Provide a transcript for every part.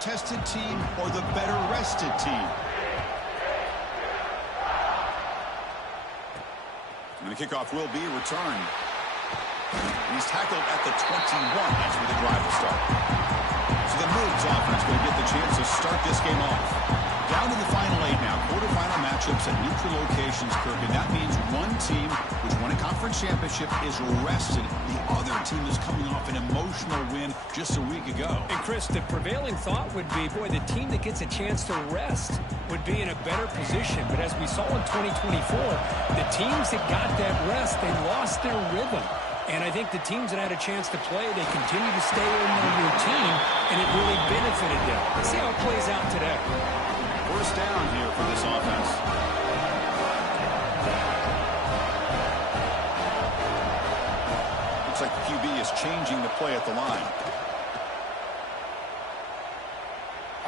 Tested team or the better rested team? And the kickoff will be returned. He's tackled at the 21. That's where the drive will start. So the Moves offense going to get the chance to start this game off. Down to the final 8 now. Quarterfinal matchups at neutral locations, Kirk. And that means one team which won a conference championship is rested. The other team is coming off an emotional win just a week ago. And Chris, the prevailing thought would be, boy, the team that gets a chance to rest would be in a better position. But as we saw in 2024, the teams that got that rest, they lost their rhythm. And I think the teams that had a chance to play, they continue to stay in their routine, and it really benefited them. Let's see how it plays out today. First down here for this offense. Looks like the QB is changing the play at the line.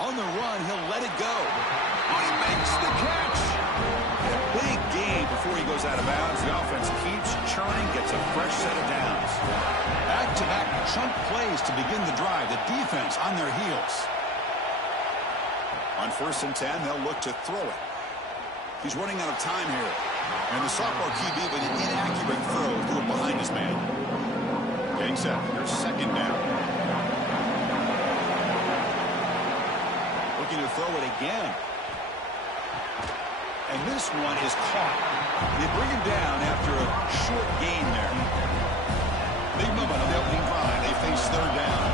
On the run, he'll let it go. Oh, he makes the catch. A big gain before he goes out of bounds. The offense keeps churning, gets a fresh set of downs. Back-to-back chunk plays to begin the drive. The defense on their heels. On 1st and 10, they'll look to throw it. He's running out of time here. And the sophomore QB with an inaccurate throw threw it behind his man. Getting set. Here's 2nd down. Looking to throw it again. And this one is caught. They bring him down after a short gain there. Big moment on the opening drive. They face 3rd down.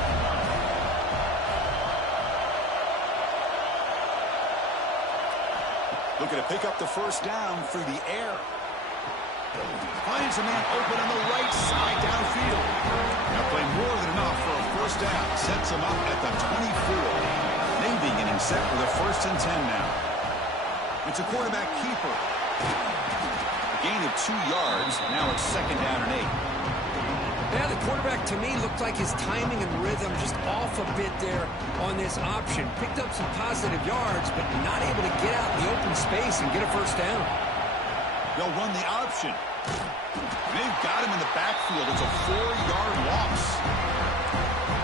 Looking to pick up the 1st down through the air. Finds a man open on the right side downfield. Now playing more than enough for a 1st down. Sets him up at the 24. Navy getting set with a 1st and 10 now. It's a quarterback keeper. A gain of 2 yards. Now it's 2nd down and 8. Yeah, the quarterback, to me, looked like his timing and rhythm just off a bit there on this option. Picked up some positive yards, but not able to get out in the open space and get a 1st down. They'll run the option. They've got him in the backfield. It's a 4-yard loss.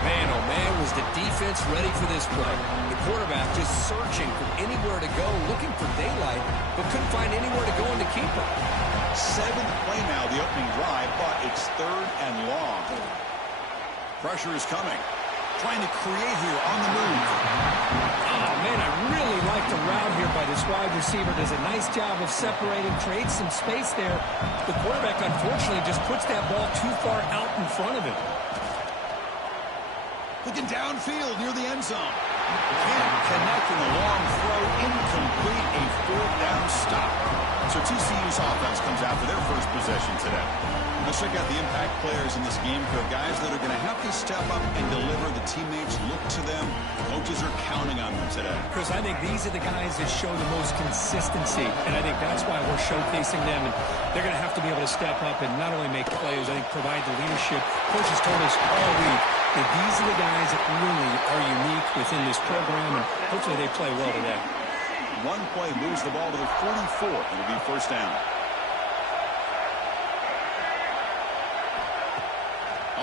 Man, oh man, was the defense ready for this play. The quarterback just searching for anywhere to go, looking for daylight, but couldn't find anywhere to go in the keeper. 7th play now, the opening drive, but it's 3rd and long. Pressure is coming. Trying to create here on the move. Oh, man, I really like the route here by this wide receiver. Does a nice job of separating, creates some space there. The quarterback, unfortunately, just puts that ball too far out in front of him. Looking downfield near the end zone. Can't connect in the long throw. Incomplete. A 4th down stop. So TCU's offense comes out for their first possession today. Let's check out the impact players in this game. For guys that are going to have to step up and deliver. The teammates look to them. Coaches are counting on them today. Chris, I think these are the guys that show the most consistency, and I think that's why we're showcasing them. And they're going to have to be able to step up and not only make plays, I think provide the leadership. Coaches told us all week that these are the guys that really are unique within this program, and hopefully they play well today. One play moves the ball to the 44. It'll be 1st down.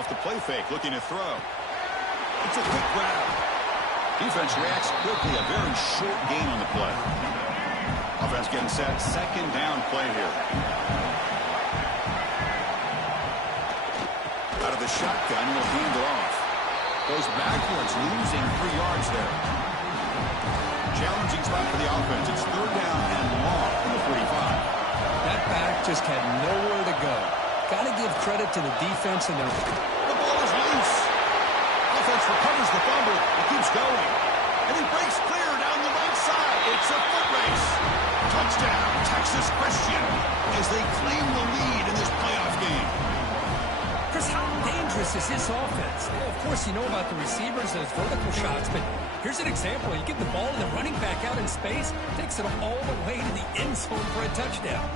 Off the play fake, looking to throw. It's a quick grab. Defense reacts quickly. A very short gain on the play. Offense getting set. 2nd down play here. Out of the shotgun, he'll hand it off. Goes backwards, losing 3 yards there. Challenging spot for the offense. It's 3rd down and long from the 45. That back just had nowhere to go. Got to give credit to the defense and their... The ball is loose. Offense recovers the fumble. It keeps going. And he breaks clear down the right side. It's a foot race. Touchdown, Texas Christian, as they claim the lead in this playoff game. Chris, how dangerous is this offense? Of course, you know about the receivers, those vertical shots, but here's an example. You get the ball and the running back out in space, takes it all the way to the end zone for a touchdown.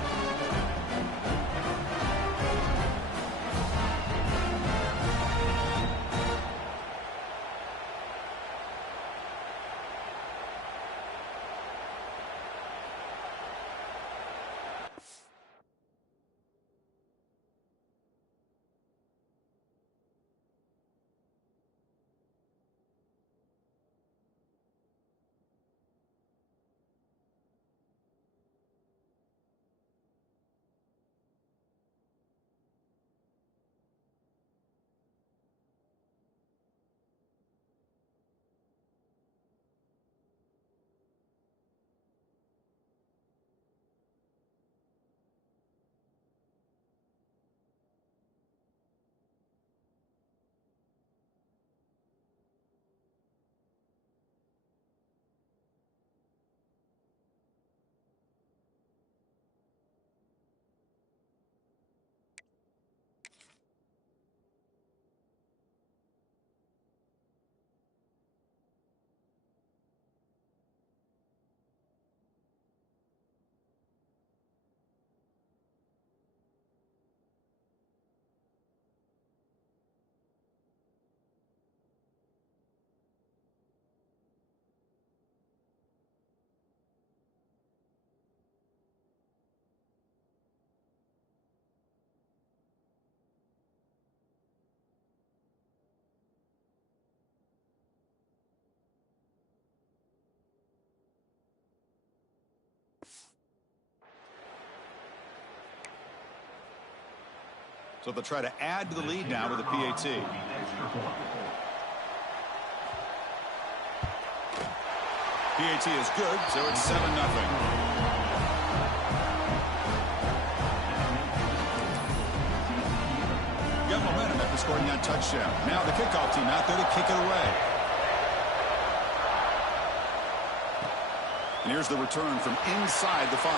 So they'll try to add to the lead now with a PAT. PAT is good, so it's 7-0. Got momentum after scoring that touchdown. Now the kickoff team out there to kick it away. And here's the return from inside the 5.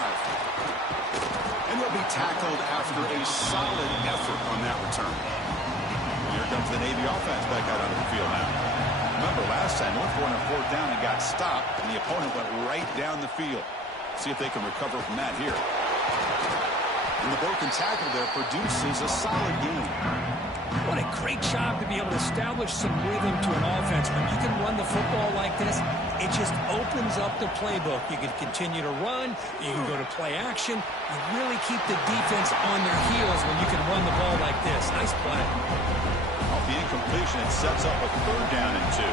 And he'll be tackled after a solid effort on that return. And here comes the Navy offense back out onto the field now. Remember, last time, North won on 4th down and got stopped, and the opponent went right down the field. See if they can recover from that here. And the broken tackle there produces a solid game. What a great job to be able to establish some rhythm to an offense. When you can run the football like this, it just opens up the playbook. You can continue to run. You can go to play action. You really keep the defense on their heels when you can run the ball like this. Nice play. Off the incompletion, it sets up a 3rd down and 2.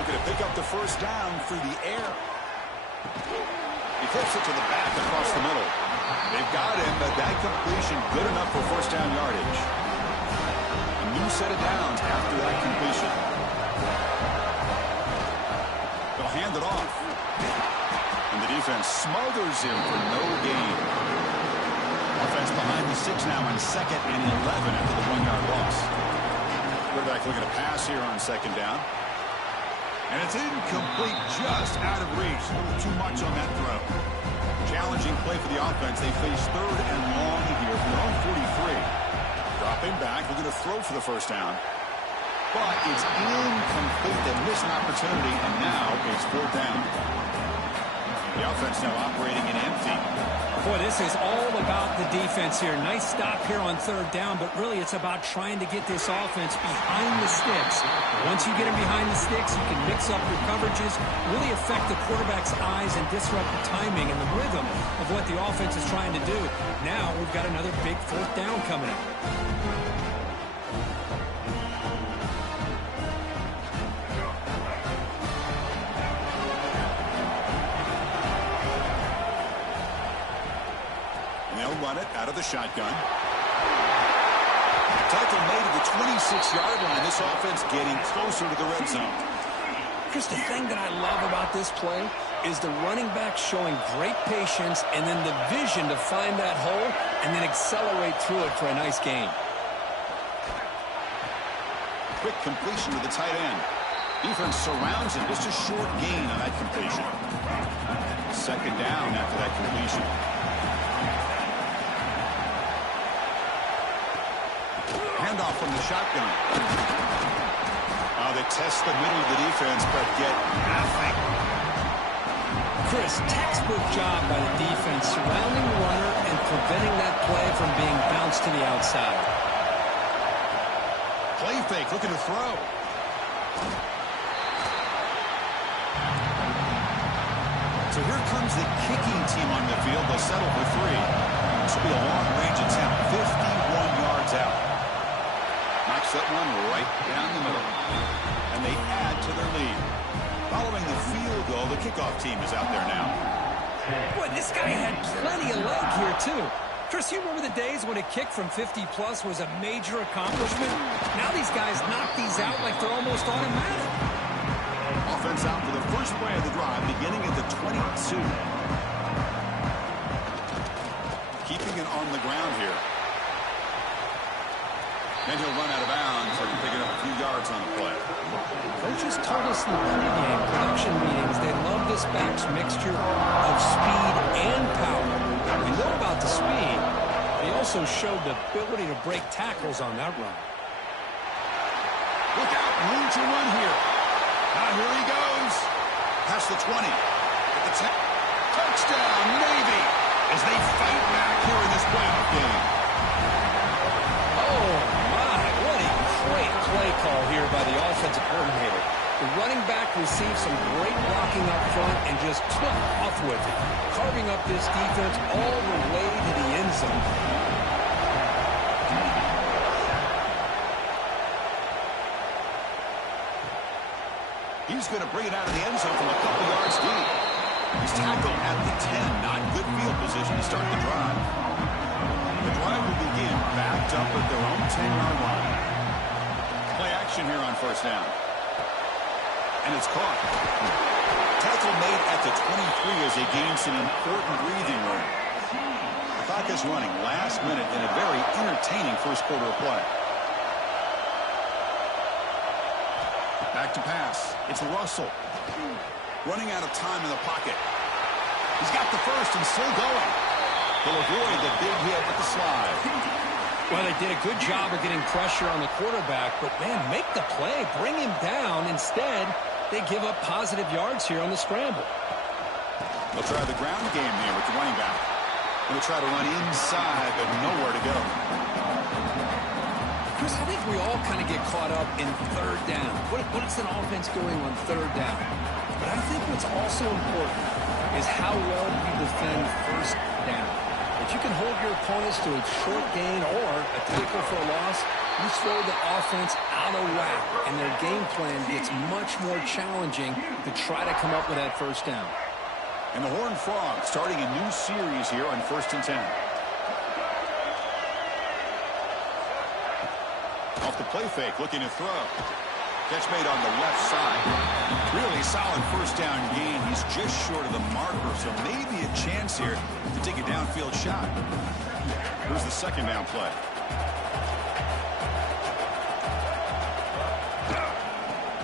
Looking to pick up the 1st down through the air. He flips it to the back across the middle. They've got him, but that completion good enough for 1st down yardage. A new set of downs after that completion. They'll hand it off. And the defense smothers him for no gain. Offense behind the 6 now on 2nd and 11 after the 1-yard loss. Quarterback looking to pass here on 2nd down. And it's incomplete, just out of reach. A little too much on that throw. Challenging play for the offense. They face 3rd and long here from their own 43. Dropping back, looking to throw for the 1st down. But it's incomplete. They miss an opportunity, and now it's 4th down. The offense now operating in empty. Boy, this is all about the defense here. Nice stop here on 3rd down, but really it's about trying to get this offense behind the sticks. Once you get them behind the sticks, you can mix up your coverages, really affect the quarterback's eyes and disrupt the timing and the rhythm of what the offense is trying to do. Now we've got another big 4th down coming up. Run it out of the shotgun. Tackle made at the 26-yard line. This offense getting closer to the red zone. Here's the thing that I love about this play is the running back showing great patience and then the vision to find that hole and then accelerate through it for a nice gain. Quick completion to the tight end. Defense surrounds him. Just a short gain on that completion. 2nd down after that completion. Handoff from the shotgun. They test the middle of the defense, but get nothing. Chris, textbook job by the defense, surrounding the runner and preventing that play from being bounced to the outside. Play fake, looking to throw. So here comes the kicking team on the field. They'll settle for 3. This will be a long-range attempt, 51 yards out. Knocks that one right down the middle. And they add to their lead. Following the field goal, the kickoff team is out there now. Boy, this guy had plenty of leg here, too. Chris, you remember the days when a kick from 50-plus was a major accomplishment? Now these guys knock these out like they're almost automatic. Offense out for the first play of the drive, beginning at the 22. Keeping it on the ground here. And he'll run out of bounds after picking up a few yards on the play. Coaches told us in the pregame production meetings they love this back's mixture of speed and power. We know about the speed. They also showed the ability to break tackles on that run. Look out, room to run here. Now here he goes. Past the 20. At the 10. Touchdown, Navy, as they fight back here in this playoff game. Oh, my, what a great play call here by the offensive coordinator. The running back received some great blocking up front and just took off with it, carving up this defense all the way to the end zone. He's going to bring it out of the end zone from a couple yards deep. He's tackled at the 10. Not good field position to start the drive. The drive will begin backed up at their own 10-yard line. Play action here on first down. And it's caught. Tackle made at the 23 as they gain some important breathing room. The clock is running last minute in a very entertaining first quarter of play. Back to pass. It's Russell. Running out of time in the pocket. He's got the first and still going. He'll avoid the big hit with the slide. Well, they did a good job of getting pressure on the quarterback, but, man, make the play. Bring him down. Instead, they give up positive yards here on the scramble. They'll try the ground game here with the running back. They'll try to run inside, but nowhere to go. Chris, I think we all kind of get caught up in third down. What is an offense doing on third down? But I think what's also important is how well you defend first down. If you can hold your opponents to a short gain or a tackle for a loss, you throw the offense out of whack, and their game plan gets much more challenging to try to come up with that first down. And the Horned Frogs starting a new series here on 1st and 10. Off the play fake, looking to throw. Catch made on the left side. Really solid first down gain. He's just short of the marker, so maybe a chance here to take a downfield shot. Here's the second down play.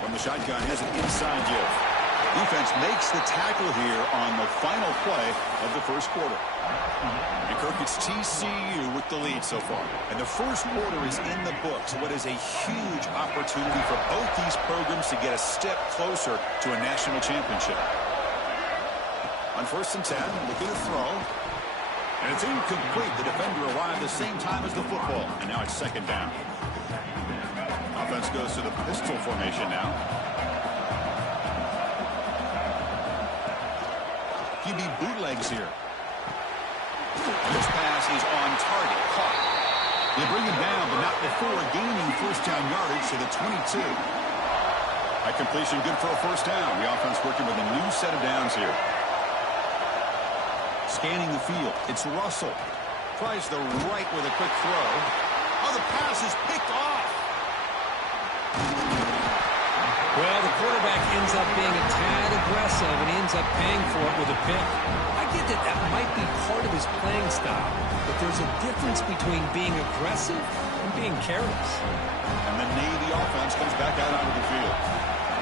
From the shotgun, has an inside give. Defense makes the tackle here on the final play of the first quarter. And Kirk, it's TCU with the lead so far. And the first quarter is in the books. What is a huge opportunity for both these programs to get a step closer to a national championship. On 1st and 10, looking to throw. And it's incomplete. The defender arrived the same time as the football. And now it's second down. Offense goes to the pistol formation now. QB bootlegs here. And this pass is on target. Caught. They bring him down, but not before gaining first down yardage to the 22. That completion good for a first down. The offense working with a new set of downs here. Scanning the field. It's Russell. Tries the right with a quick throw. Oh, the pass is picked off. Well, the quarterback ends up being a tad aggressive and ends up paying for it with a pick. I get that that might be part of his playing style, but there's a difference between being aggressive and being careless. And the Navy offense comes back out onto the field.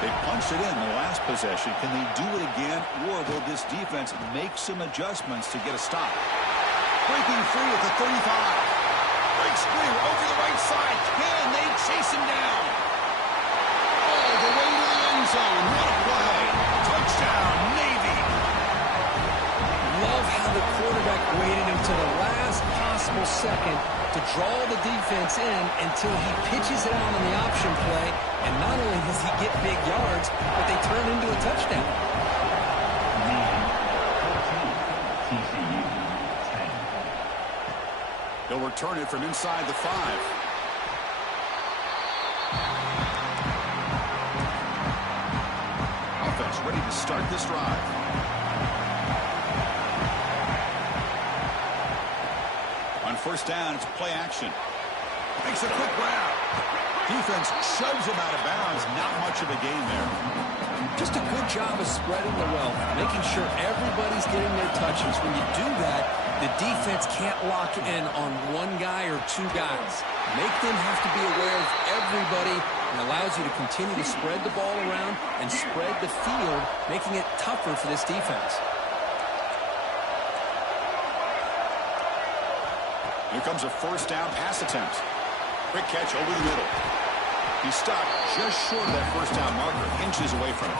They punched it in the last possession. Can they do it again, or will this defense make some adjustments to get a stop? Breaking free at the 35. Breaks free over the right side. Can they chase him down? The way to the end zone. What a play. Touchdown, Navy. Love how the quarterback waited until the last possible second to draw the defense in until he pitches it out on the option play. And not only does he get big yards, but they turn into a touchdown. They'll return it from inside the 5. Ready to start this drive. On first down, it's play action. Makes a quick grab. Defense shoves him out of bounds. Not much of a gain there. Just a good job of spreading the wealth, making sure everybody's getting their touches. When you do that, the defense can't lock in on one guy or two guys. Make them have to be aware of everybody, and allows you to continue to spread the ball around and spread the field, making it tougher for this defense. Here comes a first down pass attempt. Quick catch over the middle. He's stopped just short of that first down marker, inches away from it.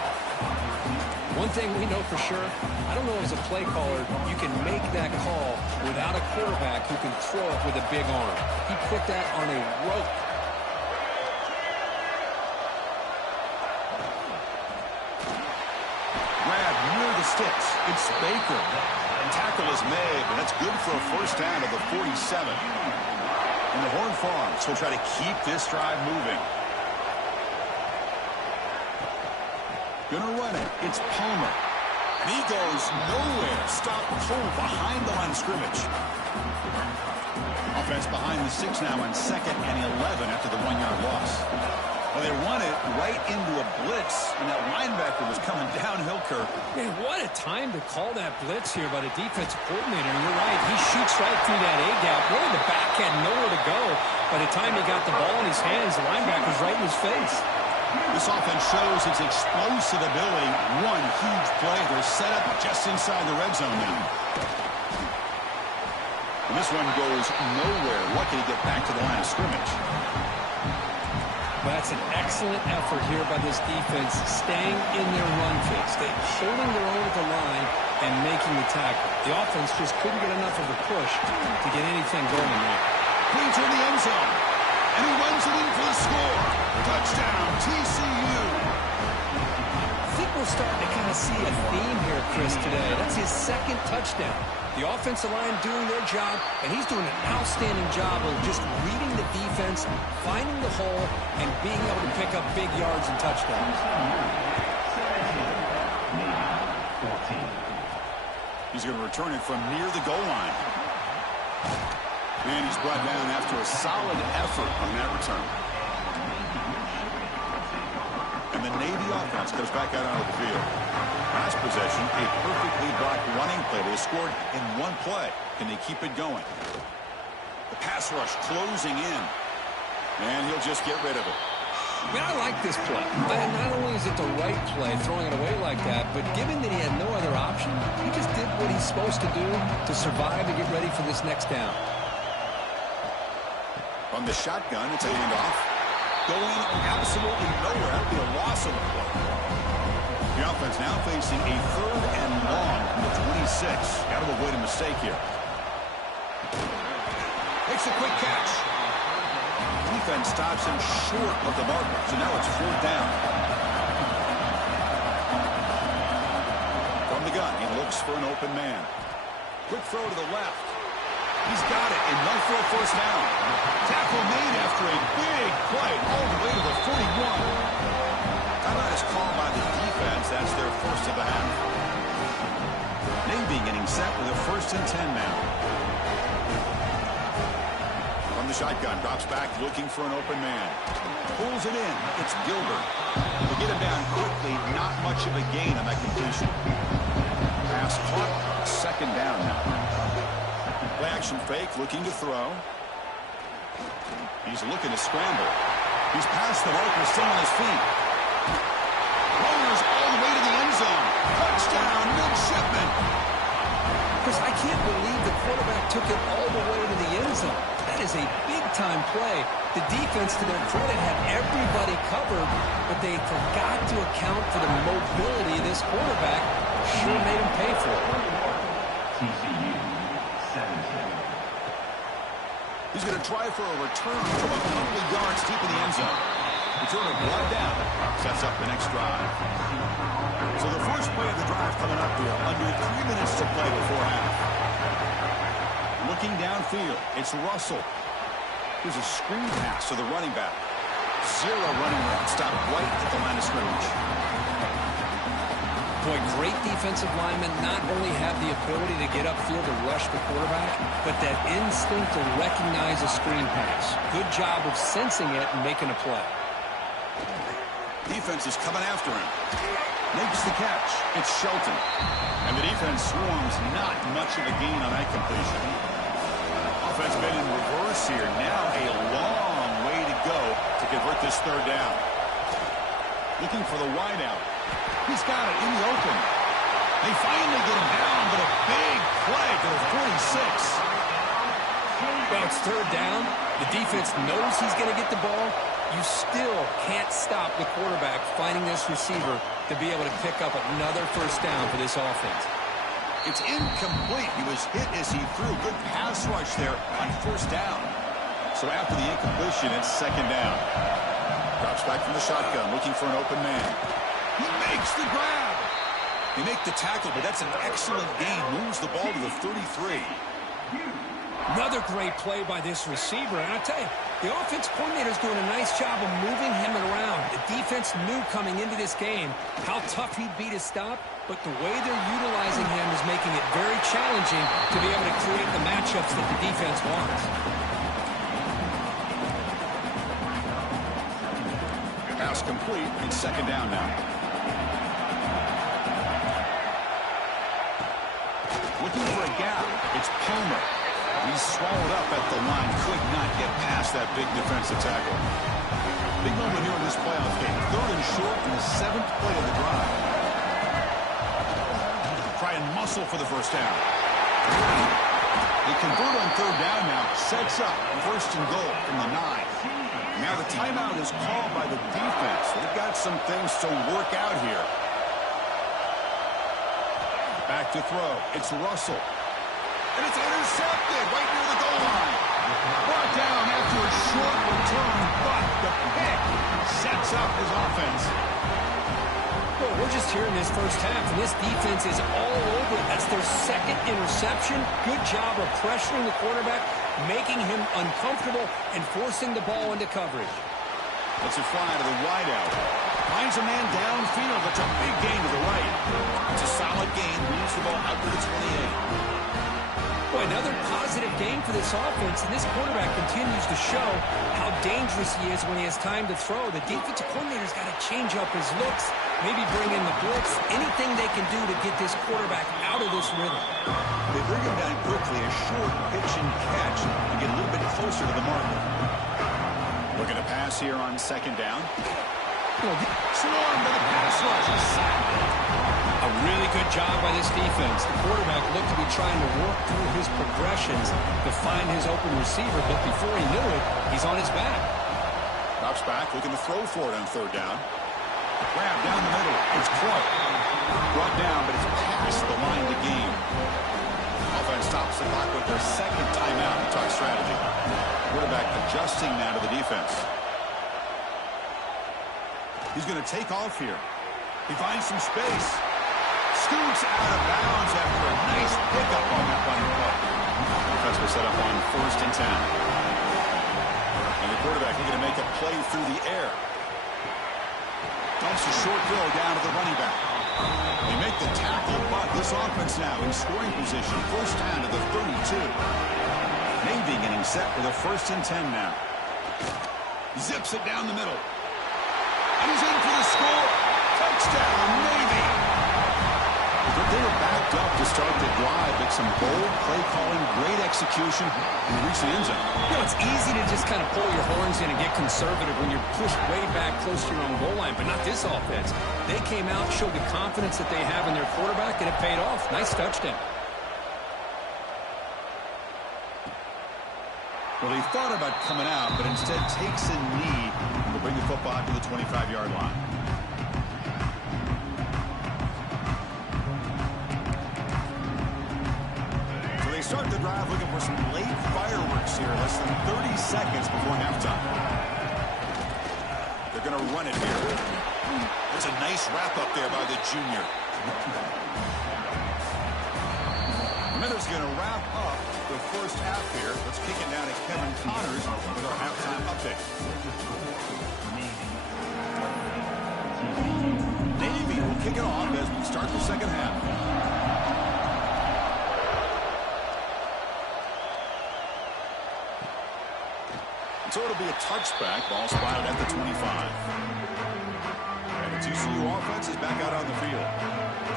One thing we know for sure, I don't know as a play caller, you can make that call without a quarterback who can throw it with a big arm. He put that on a rope. Grab near the sticks. It's Baker. And tackle is made, but that's good for a first down to the 47. And the Horned Frogs will try to keep this drive moving. Gonna run it. It's Palmer. He goes nowhere. Stop cold behind the line of scrimmage. Offense behind the 6 now on 2nd and 11 after the 1-yard loss. Well, they run it right into a blitz, and that linebacker was coming downhill, Kirk. Man, what a time to call that blitz here by the defensive coordinator. And you're right, he shoots right through that A-gap. Really, the back had nowhere to go. By the time he got the ball in his hands, the linebacker's right in his face. This offense shows its explosive ability. One huge play. They're set up just inside the red zone now. And this one goes nowhere. Lucky to get back to the line of scrimmage. Well, that's an excellent effort here by this defense, staying in their run fix. They're holding their own at the line and making the tackle. The offense just couldn't get enough of a push to get anything going there. Brings her in the end zone. And he runs it in for the score. Touchdown, TCU. I think we're starting to kind of see a theme here, Chris, today. That's his 2nd touchdown. The offensive line doing their job, and he's doing an outstanding job of just reading the defense, finding the hole, and being able to pick up big yards and touchdowns. He's going to return it from near the goal line. And he's brought down after a solid effort on that return. And the Navy offense goes back out onto the field. Last possession, a perfectly blocked running play. They scored in one play. Can they keep it going? The pass rush closing in. And he'll just get rid of it. Man, I like this play. Not only is it the right play, throwing it away like that, but given that he had no other option, he just did what he's supposed to do to survive and get ready for this next down. From the shotgun, it's a handoff. Going absolutely nowhere. That would be a loss of the play. The offense now facing a 3rd and long from the 26. Got to avoid a mistake here. Makes a quick catch. Defense stops him short of the marker, so now it's 4th down. From the gun, he looks for an open man. Quick throw to the left. He's got it, enough for a 1st down. Tackle made after a big play all the way to the 41. Timeout is called by the defense. That's their 1st of the half. Navy getting set with a 1st and 10 now. From the shotgun, drops back looking for an open man. Pulls it in. It's Gilbert. They get him down quickly. Not much of a gain on that completion. Pass caught. 2nd down now. Play action fake, looking to throw. He's looking to scramble. He's past the marker, still on his feet. Rolls all the way to the end zone. Touchdown, Midshipman. Chris, I can't believe the quarterback took it all the way to the end zone. That is a big-time play. The defense, to their credit, had everybody covered, but they forgot to account for the mobility of this quarterback. Sure made him pay for it. TCU. He's going to try for a return from a couple of yards deep in the end zone. Return it right down. Sets up the next drive. So the first play of the drive coming up here. Under 3 minutes to play before half. Looking downfield. It's Russell. Here's a screen pass to the running back. 0 running room. Stopped right at the line of scrimmage. Boy, great defensive linemen not only have the ability to get upfield and rush the quarterback, but that instinct to recognize a screen pass. Good job of sensing it and making a play. Defense is coming after him. Makes the catch. It's Shelton. And the defense swarms. Not much of a gain on that completion. Offense been in reverse here. Now a long way to go to convert this 3rd down. Looking for the wideout. He's got it in the open. They finally get him down, but a big play to the 46. Well, it's 3rd down. The defense knows he's going to get the ball. You still can't stop the quarterback finding this receiver to be able to pick up another 1st down for this offense. It's incomplete. He was hit as he threw. Good pass rush there on 1st down. So after the incompletion, it's 2nd down. Drops back from the shotgun, looking for an open man. He makes the grab. He make the tackle, but that's an excellent gain. Moves the ball to the 33. Another Another great play by this receiver. And I'll tell you, the offense coordinator is doing a nice job of moving him around. The defense knew coming into this game how tough he'd be to stop, but the way they're utilizing him is making it very challenging to be able to create the matchups that the defense wants. Pass complete. It's second down now. Looking for a gap. It's Palmer. He's swallowed up at the line. Could not get past that big defensive tackle. Big moment here in this playoff game. Third and short in the 7th play of the drive. Try and muscle for the first down. They convert on third down now. Sets up first and goal from the 9. Now the timeout is called by the defense. They've got some things to work out here. Back to throw. It's Russell. And it's intercepted right near the goal line. Brought down after a short return, but the pick sets up his offense. Well, we're just here in this first half, and this defense is all over it. That's their second interception. Good job of pressuring the quarterback, making him uncomfortable, and forcing the ball into coverage. Let's it fly to the wideout. Finds a man downfield. That's a big gain to the right. It's a solid gain. Moves the ball out to the 28. Boy, another positive game for this offense, and this quarterback continues to show how dangerous he is when he has time to throw. The defensive coordinator's got to change up his looks, maybe bring in the blitz, anything they can do to get this quarterback out of this rhythm. They bring him down quickly, a short pitch and catch, and get a little bit closer to the marker. Looking to pass here on second down. Swarmed by the pass rush. A really good job by this defense. The quarterback looked to be trying to work through his progressions to find his open receiver, but before he knew it, he's on his back. Drops back, looking to throw for it on third down. Grab down the middle. It's Clark. Brought down, but it's past the line of the game. Offense stops the clock with their second timeout in talk strategy. Quarterback adjusting now to the defense. He's going to take off here. He finds some space. Scoots out of bounds after a nice pickup on that running play. Offense will set up on first and 10. And the quarterback is going to make a play through the air. Dumps a short throw down to the running back. They make the tackle, but this offense now in scoring position. First down to the 32. Navy getting set with a first and 10 now. Zips it down the middle. And he's in for the score. Touchdown, Navy. They were backed up to start the drive, but some bold play calling, great execution, and reach the end zone. You know, it's easy to just kind of pull your horns in and get conservative when you're pushed way back close to your own goal line, but not this offense. They came out, showed the confidence that they have in their quarterback, and it paid off. Nice touchdown. Well, he thought about coming out, but instead takes a knee to bring the football to the 25-yard line. So they start the drive looking for some late fireworks here, less than 30 seconds before halftime. They're going to run it here. That's a nice wrap-up there by the junior. Miller's going to wrap up the first half here. Let's kick it down to Kevin Connors with our halftime update. Navy will kick it off as we start the second half. So it'll be a touchback. Ball spotted at the 25. And the TCU offense is back out on the field.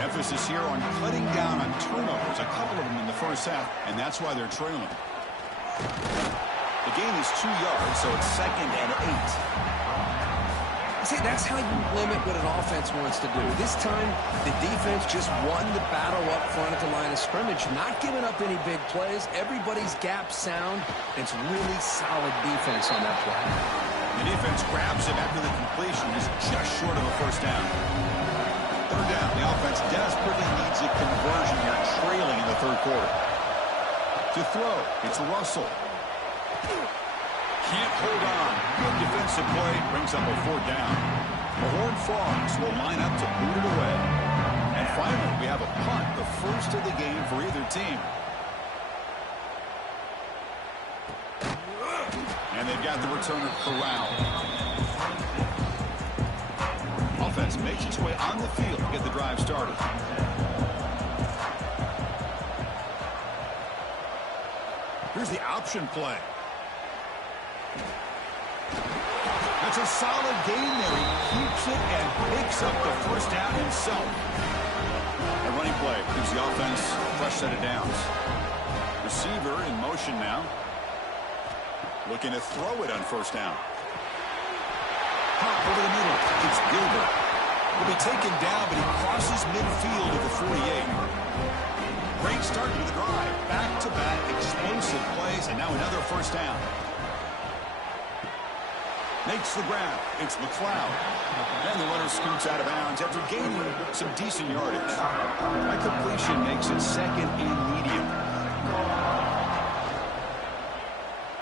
Emphasis here on cutting down on turnovers, a couple of them in the first half, and that's why they're trailing. The gain is 2 yards, so it's second and 8. See, that's how you limit what an offense wants to do. This time, the defense just won the battle up front at the line of scrimmage, not giving up any big plays. Everybody's gap sound. It's really solid defense on that play. The defense grabs him after the completion. He's just short of a first down. Third down. The offense desperately needs a conversion here, trailing in the third quarter. To throw, it's Russell. Can't hold on. Good defensive play. Brings up a fourth down. The Horned Frogs will line up to boot it away. And finally, we have a punt, the first of the game for either team. And they've got the returner corralled. Offense makes its way on the field to get the drive started. Here's the option play. That's a solid gain there. He keeps it and picks up the first down himself. A running play gives the offense a fresh set of downs. Receiver in motion now. Looking to throw it on first down. Pop over the middle. It's Gilbert. Will be taken down, but he crosses midfield at the 48. Great start to the drive. Back-to-back explosive plays, and now another first down. Makes the grab. It's McLeod. And the runner scoots out of bounds after gaining some decent yardage. That completion makes it second and medium.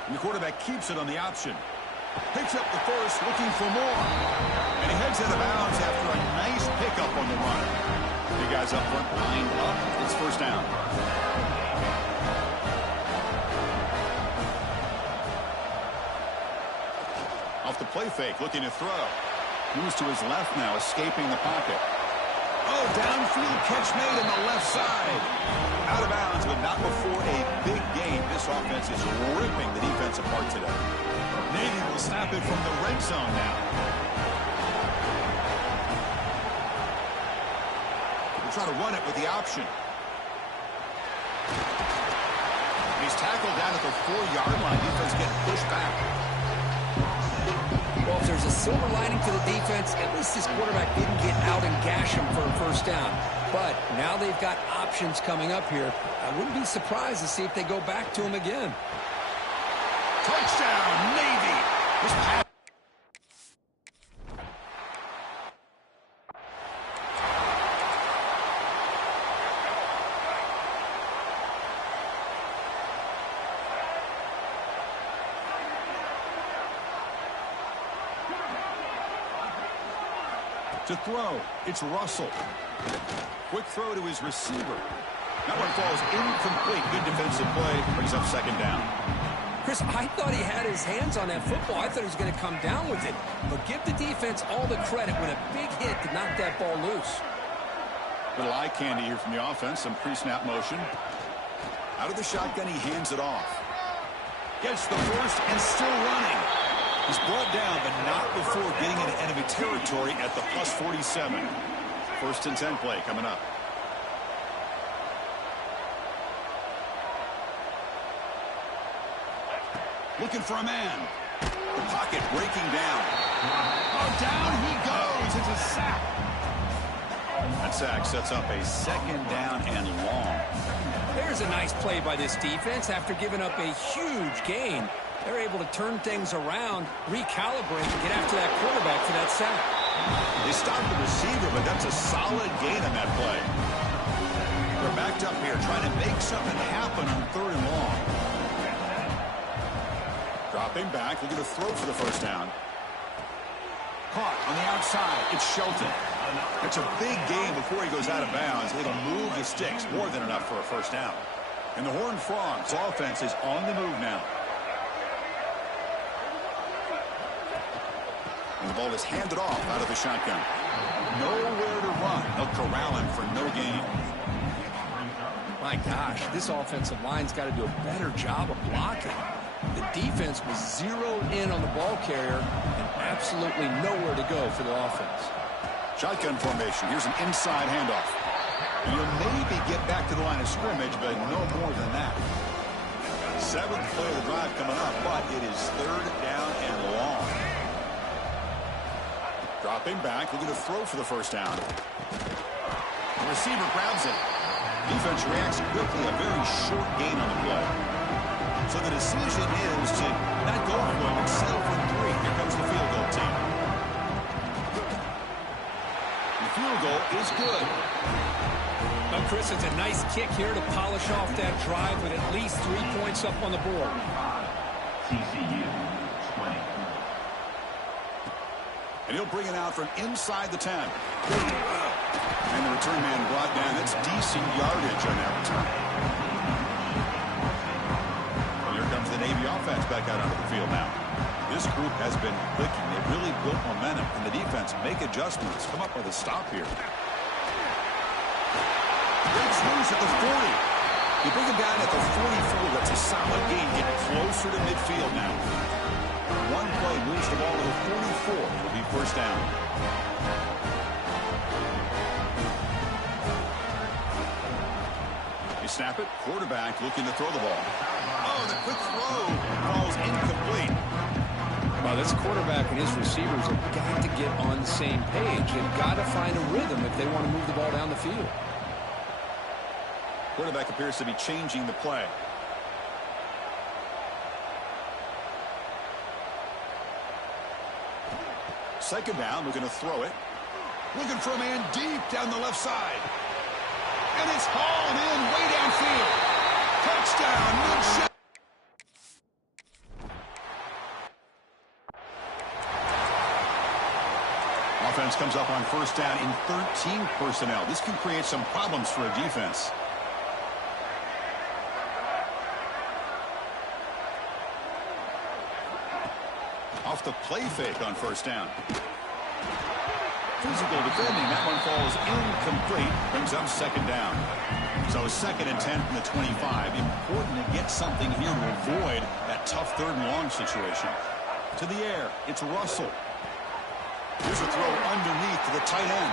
And the quarterback keeps it on the option. Picks up the first, looking for more. And he heads out of bounds after a nice pickup on the run. The guys up front lined up. It's first down. Off the play fake, looking to throw. Moves to his left now, escaping the pocket. Oh, downfield catch made on the left side. Out of bounds, but not before a big gain. This offense is ripping the defense apart today. Navy will snap it from the red zone now. We'll try to run it with the option. He's tackled down at the 4-yard line. Defense getting pushed back. Well, if there's a silver lining to the defense, at least this quarterback didn't get out and gash him for a first down. But now they've got options coming up here. I wouldn't be surprised to see if they go back to him again. Touchdown, Navy! This pass. To throw, it's Russell. Quick throw to his receiver. That one falls incomplete. Good defensive play. Brings up second down. Chris, I thought he had his hands on that football. I thought he was going to come down with it. But give the defense all the credit when a big hit to knock that ball loose. Little eye candy here from the offense. Some pre-snap motion. Out of the shotgun, he hands it off. Gets the first and still running. He's brought down, but not before getting into enemy territory at the plus 47. First and 10 play coming up. Looking for a man. The pocket breaking down. Oh, down he goes. It's a sack. That sack sets up a second down and long. There's a nice play by this defense after giving up a huge gain. They're able to turn things around, recalibrate, and get after that quarterback for that sack. They stopped the receiver, but that's a solid gain on that play. They're backed up here, trying to make something happen on third and long. Dropping back, looking to throw for the first down. Caught on the outside. It's Shelton. It's a big gain before he goes out of bounds. It'll move the sticks, more than enough for a first down. And the Horned Frogs offense is on the move now. And the ball is handed off out of the shotgun. Nowhere to run. They'll corral him for no gain. My gosh, this offensive line's got to do a better job of blocking. The defense was zeroed in on the ball carrier and absolutely nowhere to go for the offense. Shotgun formation. Here's an inside handoff. You'll maybe get back to the line of scrimmage, but no more than that. Seventh play of the drive coming up, but it is third down and long. Dropping back, looking to throw for the first down. The receiver grabs it. Defense reacts quickly, a very short gain on the play. So the decision is to not go for it, but settle for 3. Here comes the field goal team. The field goal is good. Well, Chris, it's a nice kick here to polish off that drive with at least 3 points up on the board. TCU 20. And he'll bring it out from inside the 10. And the return man brought down. That's decent yardage on that return. Well, here comes the Navy offense back out onto the field now. This group has been clicking. They've really built momentum, and the defense make adjustments. Come up with a stop here. Breaks loose at the 40. You bring him down at the 44. That's a solid gain. Getting closer to midfield now. One play moves the ball to the 44. Will be first down. You snap it. Quarterback looking to throw the ball. Oh, the quick throw falls incomplete. Well, this quarterback and his receivers have got to get on the same page. They've got to find a rhythm if they want to move the ball down the field. Quarterback appears to be changing the play. Second down, looking to throw it. Looking for a man deep down the left side. And it's hauled in way downfield. Touchdown, mid-shot. Offense comes up on first down in 13 personnel. This can create some problems for a defense. Off the play fake on first down. Physical defending. That one falls incomplete. Brings up second down. So second and 10 from the 25. Important to get something here to avoid that tough third and long situation. To the air. It's Russell. Here's a throw underneath to the tight end.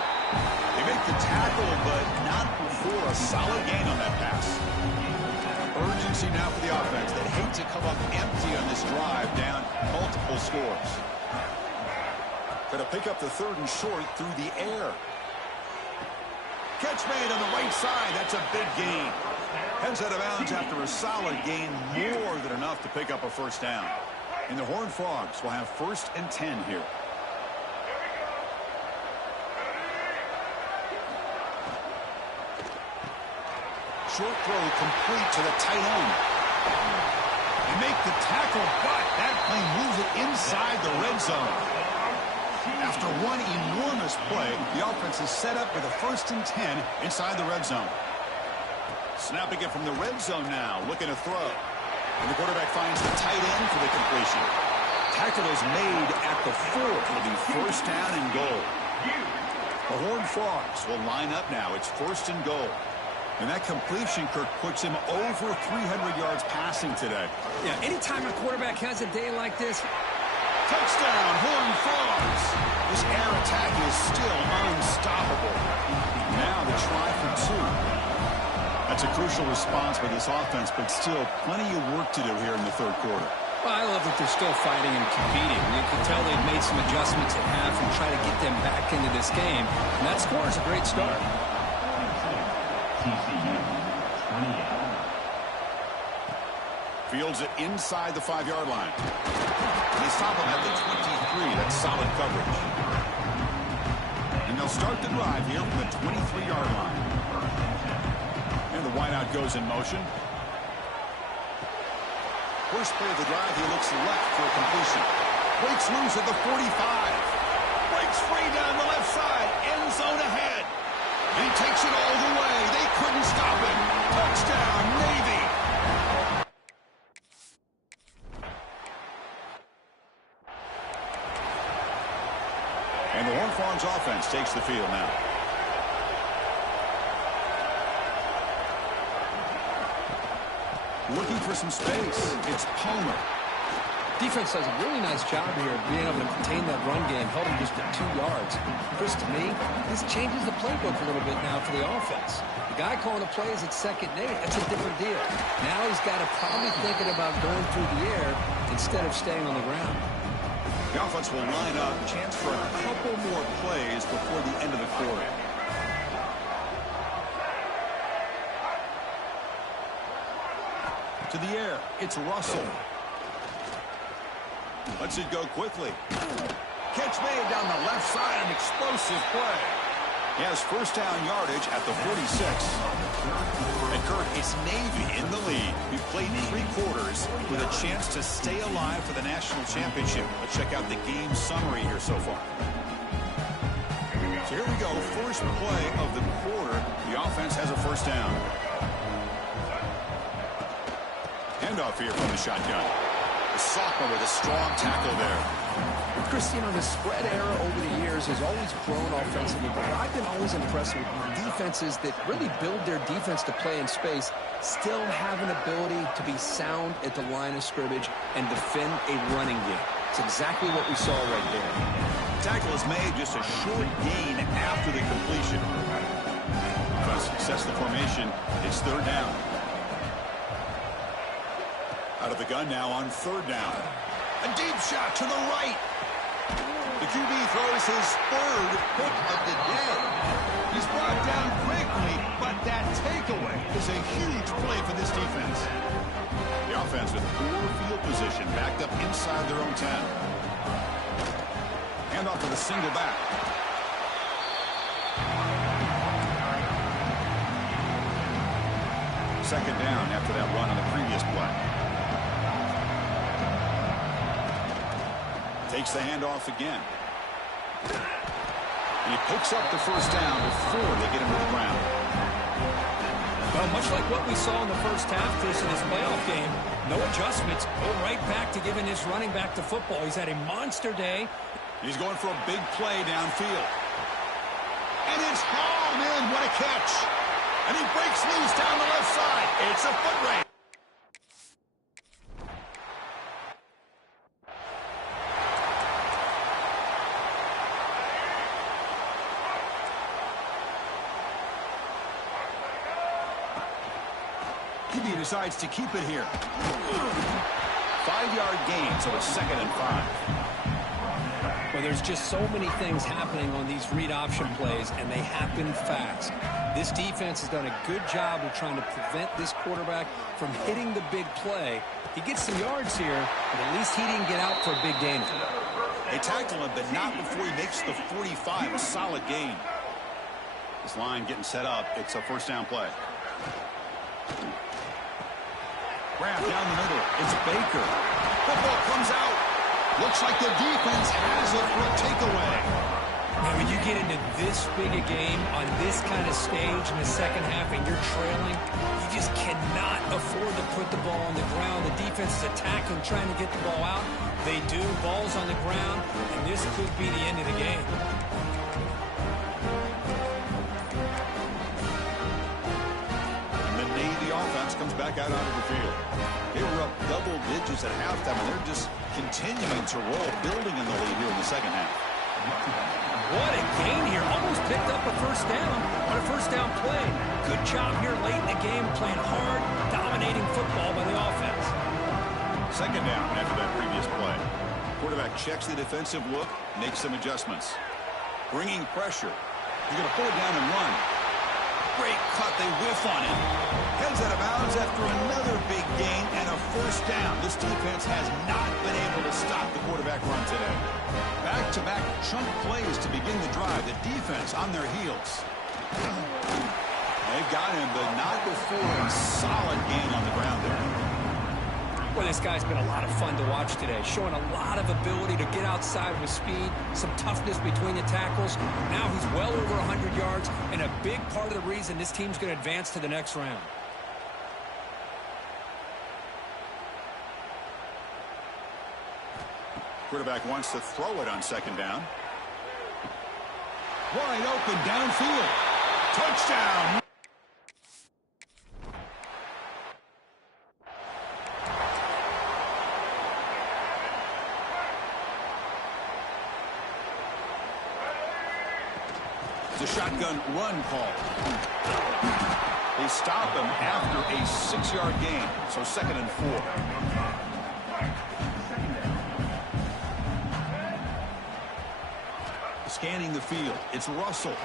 They make the tackle, but not before a solid gain on that pass. Urgency now for the offense. They'd hate to come up empty on this drive, down multiple scores. Going to pick up the third and short through the air. Catch made on the right side. That's a big gain. Heads out of bounds after a solid gain, more than enough to pick up a first down. And the Horned Frogs will have first and 10 here. Short throw complete to the tight end. They make the tackle, but that play moves it inside the red zone. After one enormous play, the offense is set up with a first and 10 inside the red zone. Snapping it from the red zone now, looking to throw. And the quarterback finds the tight end for the completion. Tackle is made at the 4. It'll be first down and goal. The Horned Frogs will line up now. It's first and goal. And that completion, Kirk, puts him over 300 yards passing today. Yeah, anytime a quarterback has a day like this. Touchdown, Horned Frogs. This air attack is still unstoppable. Now the try for 2. That's a crucial response by this offense, but still plenty of work to do here in the third quarter. Well, I love that they're still fighting and competing. You can tell they've made some adjustments at half and try to get them back into this game. And that score is a great start. TCU 28. Fields it inside the 5-yard line. They stop him at the 23. That's solid coverage. And they'll start the drive here from the 23-yard line. And the wideout goes in motion. First play of the drive, he looks left for a completion. Breaks loose at the 45. Breaks free down the left side. End zone ahead. And he takes it all the way. They couldn't stop him. Touchdown, Navy. And the Horned Frogs offense takes the field now. Looking for some space. It's Palmer. Defense does a really nice job here of being able to contain that run game, held him just at 2 yards. Chris, to me, this changes the playbook a little bit now for the offense. The guy calling the plays at second and 8, that's a different deal. Now he's got to probably thinking about going through the air instead of staying on the ground. The offense will line up, chance for a couple more plays before the end of the quarter. To the air, it's Russell. Lets it go quickly. Catch made down the left side, an explosive play. He has first down yardage at the 46. And Kirk, it's Navy in the lead. We've played 3 quarters with a chance to stay alive for the national championship. Let's check out the game summary here so far. So here we go. First play of the quarter. The offense has a first down. handoff here from the shotgun. The sophomore with a strong tackle there. Chris, the spread era over the years has always grown offensively, but I've been always impressed with defenses that really build their defense to play in space, still have an ability to be sound at the line of scrimmage and defend a running game. It's exactly what we saw right there. Tackle is made, just a short gain after the completion. Trying to success the formation. It's third down. Out of the gun now on third down. A deep shot to the right. The QB throws his third pick of the day. He's brought down quickly, but that takeaway is a huge play for this defense. The offense with poor field position, backed up inside their own 10. Handoff to the single back. Second down after that run on the previous play. Takes the handoff again. And he picks up the first down before they get him to the ground. Well, much like what we saw in the first half, Chris, in this playoff game, no adjustments. Go right back to giving his running back to football. He's had a monster day. He's going for a big play downfield. And it's hauled in. What a catch. And he breaks loose down the left side. It's a foot race. QB decides to keep it here. 5-yard gain, so it's 2nd and 5. Well, there's just so many things happening on these read option plays, and they happen fast. This defense has done a good job of trying to prevent this quarterback from hitting the big play. He gets some yards here, but at least he didn't get out for a big gain. They tackle him, but not before he makes the 45, a solid gain. This line getting set up. It's a first down play. Grab down the middle. It's Baker. Football comes out. Looks like the defense has it for a takeaway. Now, when you get into this big a game on this kind of stage in the second half and you're trailing, you just cannot afford to put the ball on the ground. The defense is attacking, trying to get the ball out. They do. Ball's on the ground, and this could be the end of the game. And the Navy offense comes back out onto the field. They were up double digits at halftime, and they're just continuing to roll, building in the lead here in the second half. What a gain here. Almost picked up a first down on a first down play. Good job here late in the game, playing hard, dominating football by the offense. Second down after that previous play. Quarterback checks the defensive look, makes some adjustments. Bringing pressure. He's going to pull it down and run. Great cut. They whiff on it. Heads out of bounds after another big gain and a first down. This defense has not been able to stop the quarterback run today. Back-to-back chunk plays to begin the drive. The defense on their heels. They've got him, but not before a solid gain on the ground there. Well, this guy's been a lot of fun to watch today, showing a lot of ability to get outside with speed, some toughness between the tackles. Now he's well over 100 yards, and a big part of the reason this team's going to advance to the next round. Quarterback wants to throw it on second down. Wide open downfield. Touchdown. It's a shotgun run call. They stop him after a 6-yard gain, so 2nd and 4. Scanning the field. It's Russell.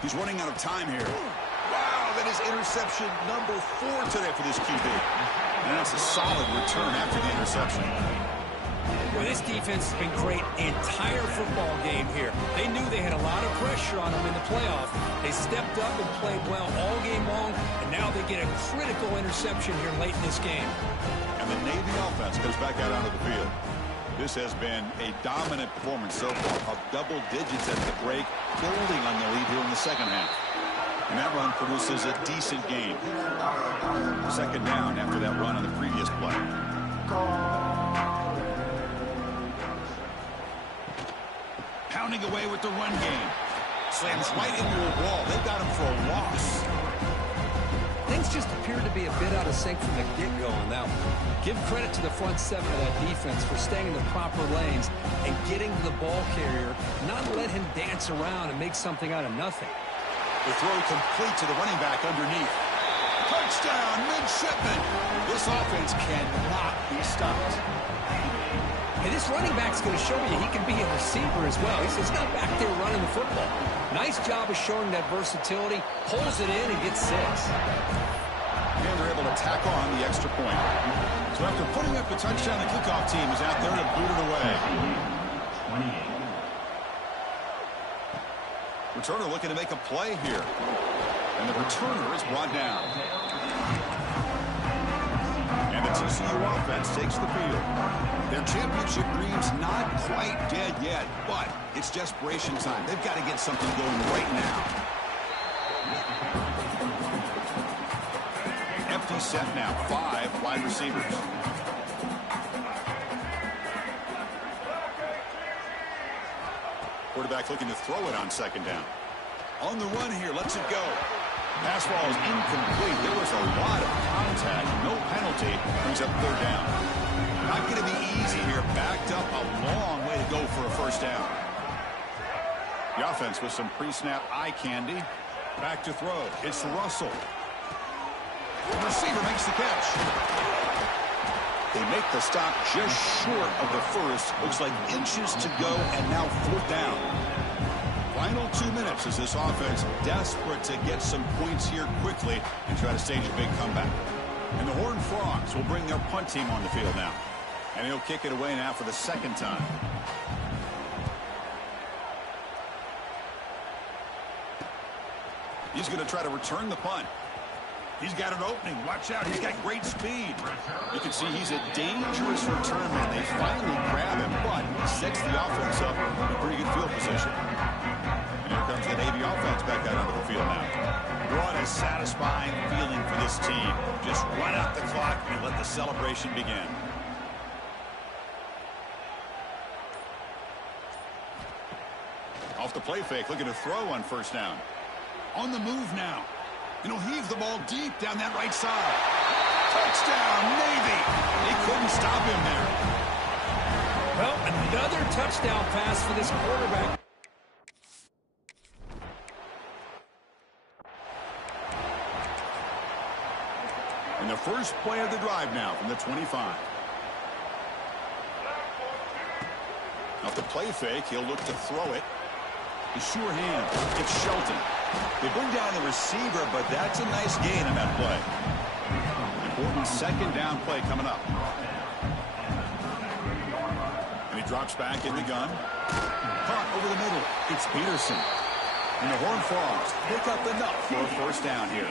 He's running out of time here. Wow, that is interception number 4 today for this QB. And that's a solid return after the interception. Well, this defense has been great the entire football game here. They knew they had a lot of pressure on them in the playoff. They stepped up and played well all game long, and now they get a critical interception here late in this game. And the Navy offense goes back out onto the field. This has been a dominant performance so far, up double digits at the break, building on the lead here in the second half. And that run produces a decent gain. Second down after that run on the previous play. Pounding away with the run game. Slams right into a wall. They've got him for a loss. Things just appeared to be a bit out of sync from the get-go on that one. Give credit to the front seven of that defense for staying in the proper lanes and getting to the ball carrier, not let him dance around and make something out of nothing. The throw complete to the running back underneath. Touchdown, midshipman. This offense cannot be stopped. Hey, this running back's going to show you he can be a receiver as well. He's not back there running the football. Nice job of showing that versatility. Pulls it in and gets 6. And they're able to tack on the extra point. So after putting up the touchdown, the kickoff team is out there to boot it away. 28. Returner looking to make a play here. And the returner is brought down. And the TCU offense takes the field. Their championship dream's not quite dead yet, but it's desperation time. They've got to get something going right now. Empty set now. 5 wide receivers. Quarterback looking to throw it on second down. On the run here, lets it go. Pass ball is incomplete. There was a lot of contact. No penalty. Brings up third down. Not going to be easy here. Backed up a long way to go for a first down. The offense with some pre-snap eye candy. Back to throw. It's Russell. The receiver makes the catch. They make the stop just short of the first. Looks like inches to go, and now fourth down. Final 2 minutes as this offense desperate to get some points here quickly and try to stage a big comeback. And the Horned Frogs will bring their punt team on the field now. And he'll kick it away now for the second time. He's going to try to return the punt. He's got an opening. Watch out. He's got great speed. You can see he's a dangerous return man. They finally grab him, but sets the offense up in a pretty good field position. And here comes the Navy offense back out onto the field now. What a satisfying feeling for this team. Just run out the clock and let the celebration begin. Off the play fake, looking to throw on first down. On the move now. And he'll heave the ball deep down that right side. Touchdown, Navy. He couldn't stop him there. Well, another touchdown pass for this quarterback. And the first play of the drive now from the 25. Off the play fake, he'll look to throw it. The sure hand. It's Shelton. They bring down the receiver, but that's a nice gain on that play. Important second down play coming up. And he drops back in the gun. Caught over the middle. It's Peterson. And the Horned Frogs pick up enough for a first down here.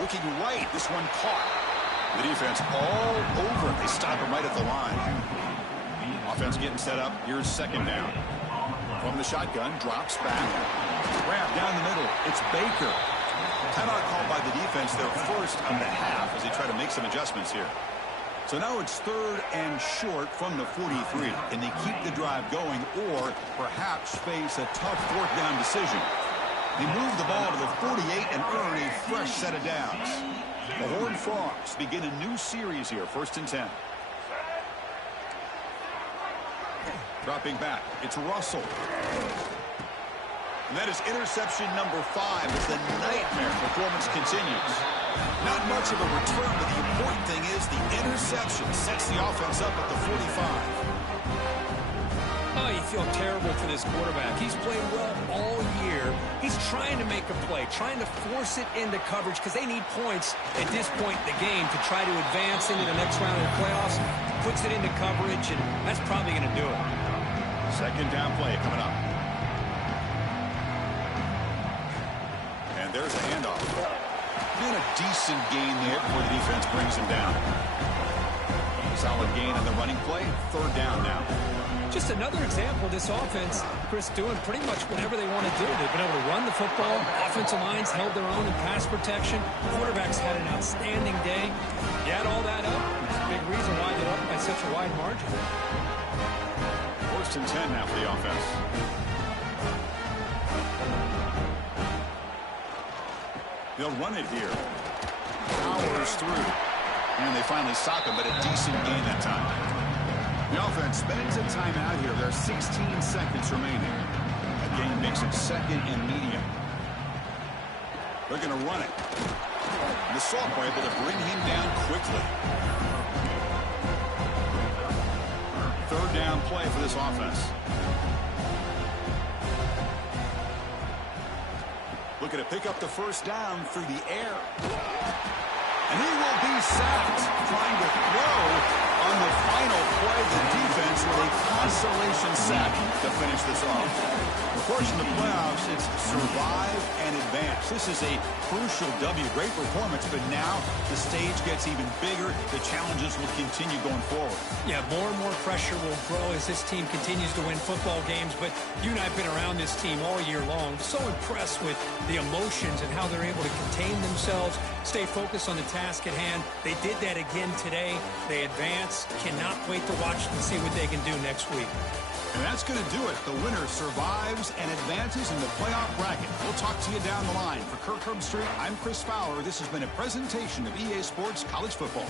Looking right. This one caught. The defense all over it. They stop him right at the line. Offense getting set up. Here's second down. From the shotgun, drops back. Grab down the middle. It's Baker. Timeout called by the defense their first of the half as they try to make some adjustments here. So now it's third and short from the 43. Can they keep the drive going or perhaps face a tough fourth down decision? They move the ball to the 48 and earn a fresh set of downs. The Horned Frogs begin a new series here, first and 10. Dropping back, it's Russell. And that is interception number 5 as the nightmare performance continues. Not much of a return, but the important thing is the interception sets the offense up at the 45. Oh, you feel terrible for this quarterback. He's played well all year. He's trying to make a play, trying to force it into coverage because they need points at this point in the game to try to advance into the next round of the playoffs. Puts it into coverage, and that's probably going to do it. Second down play coming up. And there's a handoff. And a decent gain there before the defense brings him down. Solid gain on the running play. Third down now. Just another example of this offense, Chris, doing pretty much whatever they want to do. They've been able to run the football. Offensive lines held their own in pass protection. Quarterbacks had an outstanding day. You add all that up, it's a big reason why they're up by such a wide margin. 1st and 10 now for the offense. They'll run it here. Powers through. And they finally stop him, but a decent gain that time. The offense spends a timeout here. There are 16 seconds remaining. A game makes it 2nd and medium. They're going to run it. And the Saints were able to bring him down quickly. 3rd down play for this offense. Looking to pick up the 1st down through the air. And he will be sacked trying to throw on the final play of the defense with a consolation sack to finish this off. Of course, in the playoffs, it's survive and advance. This is a crucial W. Great performance, but now the stage gets even bigger. The challenges will continue going forward. Yeah, more and more pressure will grow as this team continues to win football games, but you and I have been around this team all year long. So impressed with the emotions and how they're able to contain themselves, stay focused on the task at hand. They did that again today. They advance. Cannot wait to watch and see what they can do next week. And that's going to do it. The winner survives and advances in the playoff bracket. We'll talk to you down the line. For Kirk Herbstreit, I'm Chris Fowler. This has been a presentation of EA Sports College Football.